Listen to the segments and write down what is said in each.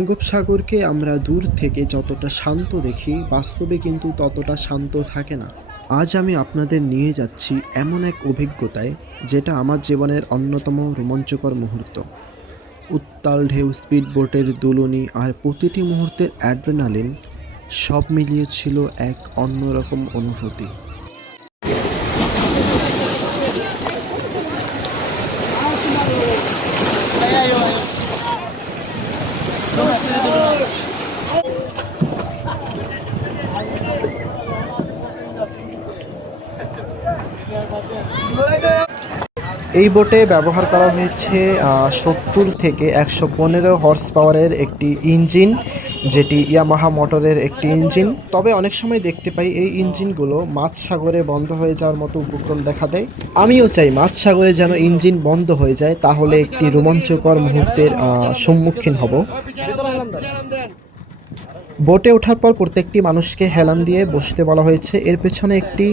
বঙ্গোপসাগরকে আমরা দূর থেকে যতটা শান্ত দেখি, বাস্তবে কিন্তু ততটা শান্ত থাকে না। আজ আমি আপনাদের নিয়ে যাচ্ছি এমন এক অভিজ্ঞতায়, যেটা আমার জীবনের অন্যতম রোমাঞ্চকর মুহূর্ত। উত্তাল ঢেউ, স্পিড বোটের দুলুনি আর প্রতিটি মুহূর্তের অ্যাড্রেনালিন সব মিলিয়ে ছিল এক অন্যরকম অনুভূতি। এই বোটে ব্যবহার করা হয়েছে 70 থেকে 115 হর্স পাওয়ারের একটি ইঞ্জিন, যেটি ইয়ামাহা মোটরের একটি ইঞ্জিন। তবে অনেক সময় দেখতে পাই এই ইঞ্জিনগুলো মাঝ সাগরে বন্ধ হয়ে যাওয়ার মতো উপক্রম দেখা দেয়। আমিও চাই মাঝ সাগরে যেন ইঞ্জিন বন্ধ হয়ে যায়, তাহলে একটি রোমাঞ্চকর মুহূর্তের সম্মুখীন হব। বোটে ওঠার পর প্রত্যেকটি মানুষকে হেলান দিয়ে বসতে বলা হয়েছে। এর পেছনে একটি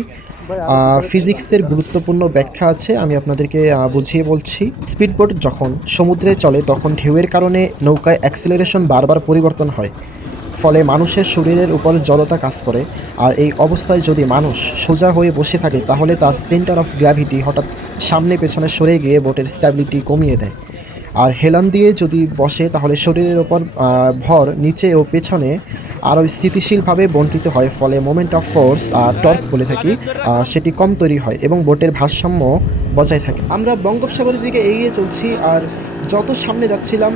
ফিজিক্সের গুরুত্বপূর্ণ ব্যাখ্যা আছে, আমি আপনাদেরকে বুঝিয়ে বলছি। স্পিডবোট যখন সমুদ্রে চলে তখন ঢেউয়ের কারণে নৌকায় অ্যাক্সেলারেশন বারবার পরিবর্তন হয়, ফলে মানুষের শরীরের উপর জড়তা কাজ করে। আর এই অবস্থায় যদি মানুষ সোজা হয়ে বসে থাকে, তাহলে তার সেন্টার অফ গ্র্যাভিটি হঠাৎ সামনে পেছনে সরে গিয়ে বোটের স্ট্যাবিলিটি কমিয়ে দেয়। আর হেলান দিয়ে যদি বসে, তাহলে শরীরের ওপর ভর নিচে ও পেছনে আরও স্থিতিশীলভাবে বণ্টিত হয়, ফলে মোমেন্ট অফ ফোর্স টর্ক বলে থাকি, সেটি কম তৈরি হয় এবং বোটের ভারসাম্য বজায় থাকে। আমরা বঙ্গোপসাগরের দিকে এগিয়ে চলছি, আর যত সামনে যাচ্ছিলাম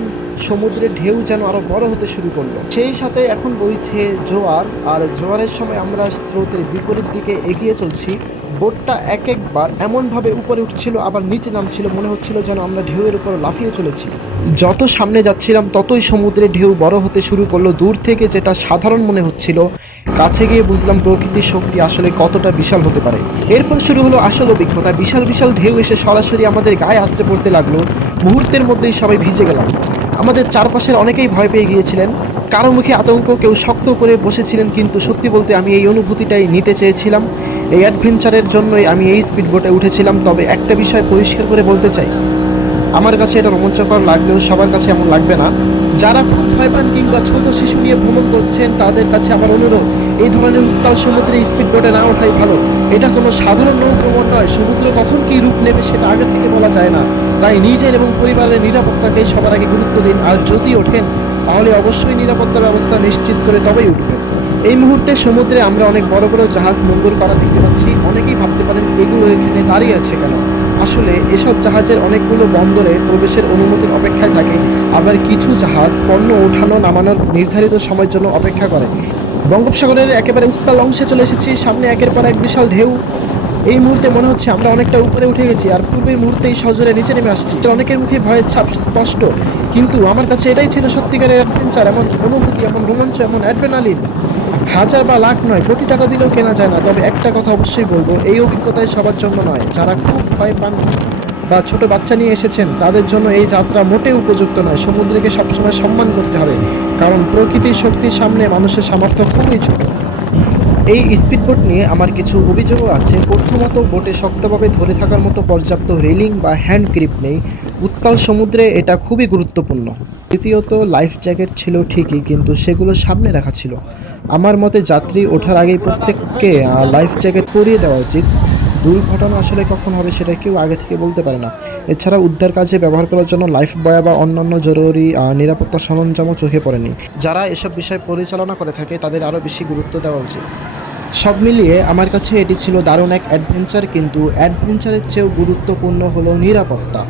সমুদ্রের ঢেউ যেন আরও বড় হতে শুরু করলো। সেই সাথে এখন বইছে জোয়ার, আর জোয়ারের সময় আমরা স্রোতের বিপরীত দিকে এগিয়ে চলছি। বোটটা এক একবার এমনভাবে উপরে উঠছিল আবার নিচে নামছিল, মনে হচ্ছিল যেন আমরা ঢেউয়ের উপর লাফিয়ে চলেছি। যত সামনে যাচ্ছিলাম ততই সমুদ্রের ঢেউ বড় হতে শুরু করলো। দূর থেকে যেটা সাধারণ মনে হচ্ছিল, কাছে গিয়ে বুঝলাম প্রকৃতির শক্তি আসলে কতটা বিশাল হতে পারে। এরপর শুরু হলো আসল অভিজ্ঞতা। বিশাল বিশাল ঢেউ এসে সরাসরি আমাদের গায়ে আশ্রে পড়তে লাগলো। মুহূর্তের মধ্যেই সবাই ভিজে গেলাম। আমাদের চারপাশের অনেকেই ভয় পেয়ে গিয়েছিলেন, কারো মুখে আতঙ্ক, কেউ শক্ত করে বসেছিলেন। কিন্তু সত্যি বলতে আমি এই অনুভূতিটাই নিতে চেয়েছিলাম। এই অ্যাডভেঞ্চারের জন্যই আমি এই স্পিডবোটে উঠেছিলাম। তবে একটা বিষয় পরিষ্কার করে বলতে চাই, আমার কাছে এটা রোমাঞ্চকর লাগলেও সবার কাছে এমন লাগবে না। যারা খুব ভয় পান কিংবা ছোট শিশু নিয়ে ভ্রমণ করছেন, তাদের কাছে আমার অনুরোধ, এই ধরনের উত্তাল সমুদ্রে স্পিডবোটে না ওঠাই ভালো। এটা কোনো সাধারণ নৌভ্রমণ নয়। সমুদ্র কখন কী রূপ নেবে সেটা আগে থেকে বলা যায় না। তাই নিজের এবং পরিবারের নিরাপত্তাকেই সবার আগে গুরুত্ব দিন। আর যদি ওঠেন, তাহলে অবশ্যই নিরাপত্তা ব্যবস্থা নিশ্চিত করে তবেই উঠবেন। এই মুহূর্তে সমুদ্রে আমরা অনেক বড় বড় জাহাজ নোঙর করা দেখতে পাচ্ছি। অনেকেই ভাবতে পারেন এগুলো এখানে দাঁড়িয়ে আছে কেন। আসলে এসব জাহাজের অনেকগুলো বন্দরে প্রবেশের অনুমতির অপেক্ষায় থাকে, আবার কিছু জাহাজ পণ্য ওঠানো নামানোর নির্ধারিত সময়ের জন্য অপেক্ষা করে। বঙ্গোপসাগরের একেবারে উত্তাল অংশে চলে এসেছি। সামনে একের পর এক বিশাল ঢেউ। এই মুহূর্তে মনে হচ্ছে আমরা অনেকটা উপরে উঠে গেছি, আর পূর্বের মুহূর্তেই সজোরে নিচে নেমে আসছি। অনেকের মুখে ভয়ের ছাপ স্পষ্ট, কিন্তু আমার কাছে এটাই ছিল সত্যিকারের অ্যাডভেঞ্চার। এমন অনুভূতি, এমন রোমাঞ্চ, এমন অ্যাড্রেনালিন হাজার বা লাখ নয়, কোটি টাকা দিলেও কেনা যায় না। তবে একটা কথা অবশ্যই বলবো, এই অভিজ্ঞতায় সবার জন্য নয়। যারা খুব ভয় পান বা ছোট বাচ্চা নিয়ে এসেছেন, তাদের জন্য এই যাত্রা মোটেই উপযুক্ত নয়। সমুদ্রকে সবসময় সম্মান করতে হবে, কারণ প্রকৃতির শক্তির সামনে মানুষের সামর্থ্য খুবই ছোট। এই স্পিডবোট নিয়ে আমার কিছু অভিযোগও আছে। প্রথমত, বোটে শক্তভাবে ধরে থাকার মতো পর্যাপ্ত রেলিং বা হ্যান্ড গ্রিপ নেই। উত্তাল সমুদ্রে এটা খুবই গুরুত্বপূর্ণ। দ্বিতীয়ত, লাইফ জ্যাকেট ছিল ঠিকই, কিন্তু সেগুলো সামনে রাখা ছিল। আমার মতে যাত্রী ওঠার আগেই প্রত্যেককে লাইফ জ্যাকেট পরিয়ে দেওয়া উচিত। দুর্ঘটনা আসলে কখন হবে সেটা কেউ আগে থেকে বলতে পারে না। এছাড়া উদ্ধার কাজে ব্যবহার করার জন্য লাইফ বয় বা অন্যান্য জরুরি নিরাপত্তা সরঞ্জামও চোখে পড়েনি। যারা এসব বিষয় পরিচালনা করে থাকে, তাদের আরও বেশি গুরুত্ব দেওয়া উচিত। সব মিলিয়ে আমার কাছে এটি ছিল দারুণ এক অ্যাডভেঞ্চার, কিন্তু অ্যাডভেঞ্চারের চেয়েও গুরুত্বপূর্ণ হলো নিরাপত্তা।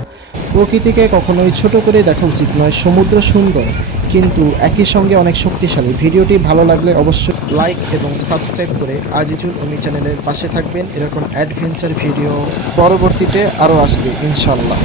প্রকৃতিকে কখনোই ছোট করে দেখা উচিত নয়। সমুদ্র সুন্দর, কিন্তু একই সঙ্গে অনেক শক্তিশালী। ভিডিওটি ভালো লাগলে অবশ্যই লাইক এবং সাবস্ক্রাইব করে আজিজুল অমি চ্যানেলের পাশে থাকবেন। এরকম অ্যাডভেঞ্চার ভিডিও পরবর্তীতে আরও আসবে ইনশাল্লাহ।